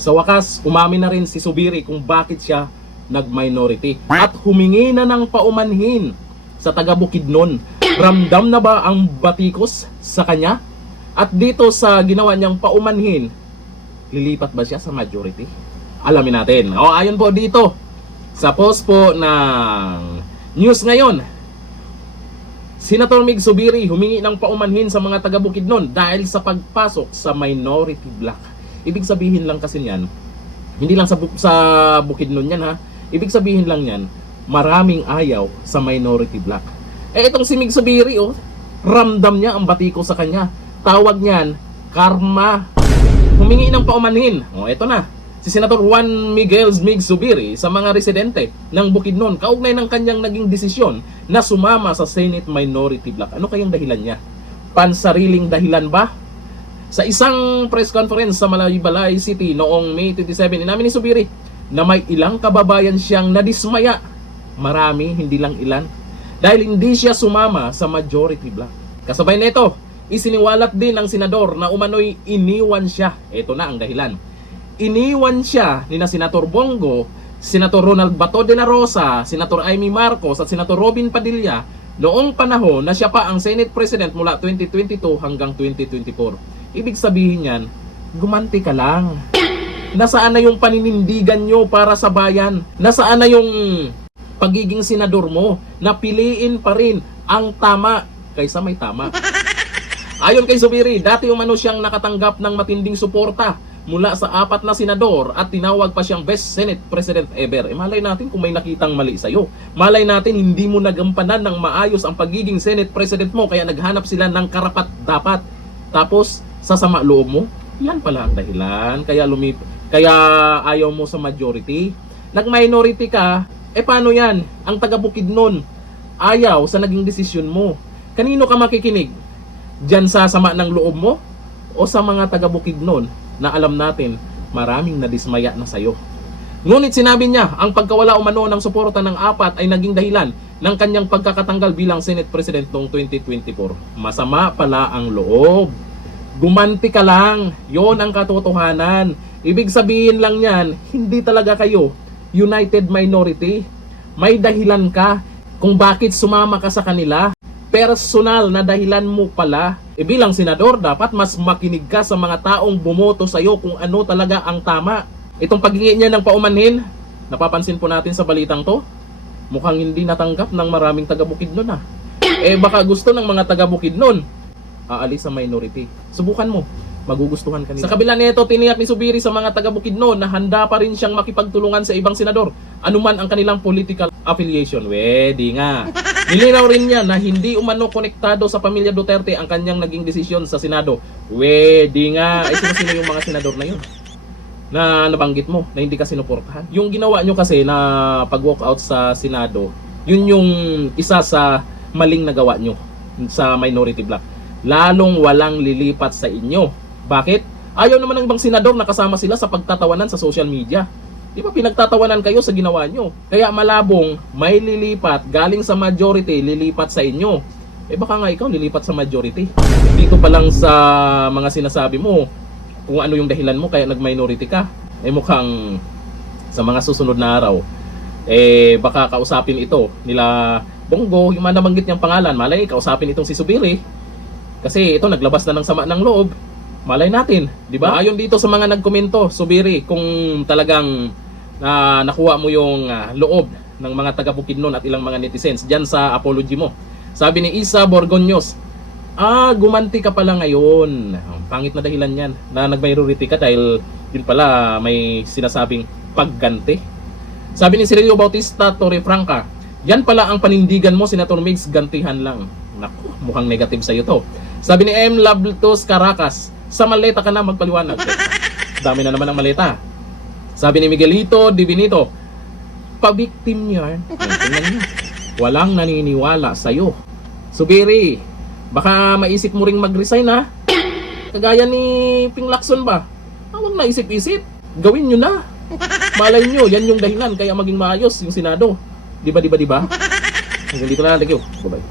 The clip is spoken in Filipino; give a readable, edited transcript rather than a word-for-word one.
Sa wakas, umamin na rin si Zubiri kung bakit siya nag-minority at humingi na ng paumanhin sa taga Bukidnon. Ramdam na ba ang batikos sa kanya? At dito sa ginawa niyang paumanhin, lilipat ba siya sa majority? Alamin natin. O ayon po dito sa post po ng News Ngayon, Senator Mig Zubiri humingi ng paumanhin sa mga taga Bukidnon dahil sa pagpasok sa minority block. Ibig sabihin lang kasi niyan, hindi lang sa Bukidnon yan ha. Ibig sabihin lang yan, maraming ayaw sa minority block. Itong si Mig Zubiri, ramdam niya ang batiko sa kanya. Tawag niyan, karma. Humingi ng paumanhin. Eto na. Si Senator Juan Miguel Mig Zubiri sa mga residente ng Bukidnon kaugnay ng kanyang naging desisyon na sumama sa Senate Minority Block. Ano kayang dahilan niya? Pansariling dahilan ba? Sa isang press conference sa Malaybalay City noong May 27, inamin ni Zubiri na may ilang kababayan siyang nadismaya. Marami, hindi lang ilan. Dahil hindi siya sumama sa majority block. Kasabay nito, isiniwalat din ng senador na umano'y iniwan siya. Ito na ang dahilan. Iniwan siya ni na Senator Bongo, Senator Ronald Bato de la Rosa, Senator Amy Marcos at Senator Robin Padilla noong panahon na siya pa ang Senate President mula 2022 hanggang 2024. Ibig sabihin yan, gumanti ka lang. Nasaan na yung paninindigan nyo para sa bayan? Nasaan na yung pagiging senador mo na piliin pa rin ang tama kaysa may tama? Ayon kay Zubiri, dati umano siyang nakatanggap ng matinding suporta mula sa 4 na senador at tinawag pa siyang best Senate President ever. Malay natin kung may nakitang mali sa'yo. Malay natin hindi mo nagampanan ng maayos ang pagiging Senate President mo kaya naghanap sila ng karapat-dapat. Tapos, sasama loob mo? Yan pala ang dahilan. Kaya ayaw mo sa majority. Nag-minority ka, paano yan? Ang taga Bukidnon ayaw sa naging desisyon mo. Kanino ka makikinig? Diyan sa sama ng loob mo? O sa mga taga Bukidnon na alam natin maraming nadismaya na sayo? Ngunit sinabi niya, ang pagkawala umano ng suporta ng 4 ay naging dahilan ng kanyang pagkakatanggal bilang Senate President noong 2024. Masama pala ang loob. Gumanti ka lang. Yon ang katotohanan. Ibig sabihin lang yan, hindi talaga kayo united minority. May dahilan ka kung bakit sumama ka sa kanila. Personal na dahilan mo pala. Bilang senador, dapat mas makinig ka sa mga taong bumoto sa'yo kung ano talaga ang tama. Itong paghingi niya ng paumanhin, napapansin po natin sa balitang to, mukhang hindi natanggap ng maraming taga Bukidnon na. Baka gusto ng mga taga Bukidnon aalis sa minority. Subukan mo, magugustuhan ka nila. Sa kabila nito, tiniyak ni Zubiri sa mga taga Bukidnon na handa pa rin siyang makipagtulungan sa ibang senador, anuman ang kanilang political affiliation. Di nga. Nilinaw rin niya na hindi umano konektado sa pamilya Duterte ang kanyang naging desisyon sa Senado. Di nga. Sino yung mga senador na yun na nabanggit mo na hindi ka sinuportahan? Yung ginawa nyo kasi na pag-walk out sa Senado, yun yung isa sa maling nagawa nyo sa minority block. Lalong walang lilipat sa inyo. Bakit? Ayaw naman ng ibang senador na kasama sila sa pagtatawanan sa social media. Di ba pinagtatawanan kayo sa ginawa nyo? Kaya malabong may lilipat galing sa majority, lilipat sa inyo. Baka nga ikaw lilipat sa majority. Dito pa lang sa mga sinasabi mo kung ano yung dahilan mo kaya nag-minority ka. Mukhang sa mga susunod na araw baka kausapin ito nila Bongo, yung nabanggit niyang pangalan. Malay kausapin itong si Zubiri. Kasi ito naglabas na ng sama ng loob. Malay natin, di ba? Ayon dito sa mga nagkomento, Zubiri, kung talagang nakuha mo yung loob ng mga taga Bukidnon at ilang mga netizens diyan sa apology mo. Sabi ni Isa Borgonyos, gumanti ka pala ngayon. Pangit na dahilan yan na nag-minority ka dahil yun pala may sinasabing pagganti. Sabi ni Cirilio Bautista Torrefranca, yan pala ang panindigan mo, Senator Migs, gantihan lang. Naku, mukhang negative sa'yo to. Sabi ni M. Labletos Caracas, sa maleta ka na magpaliwanag. Dami na naman ang maleta. Sabi ni Miguelito Divinito, pabiktim yan. Walang naniniwala sa'yo. Zubiri, baka maisip mo ring mag-resign ha? Kagaya ni Ping Lacson ba? Huwag na isip-isip. Gawin nyo na. Malay nyo, yan yung dahilan kaya maging maayos yung Senado. Diba? Hanggang dito na lang. Thank you. Bye-bye.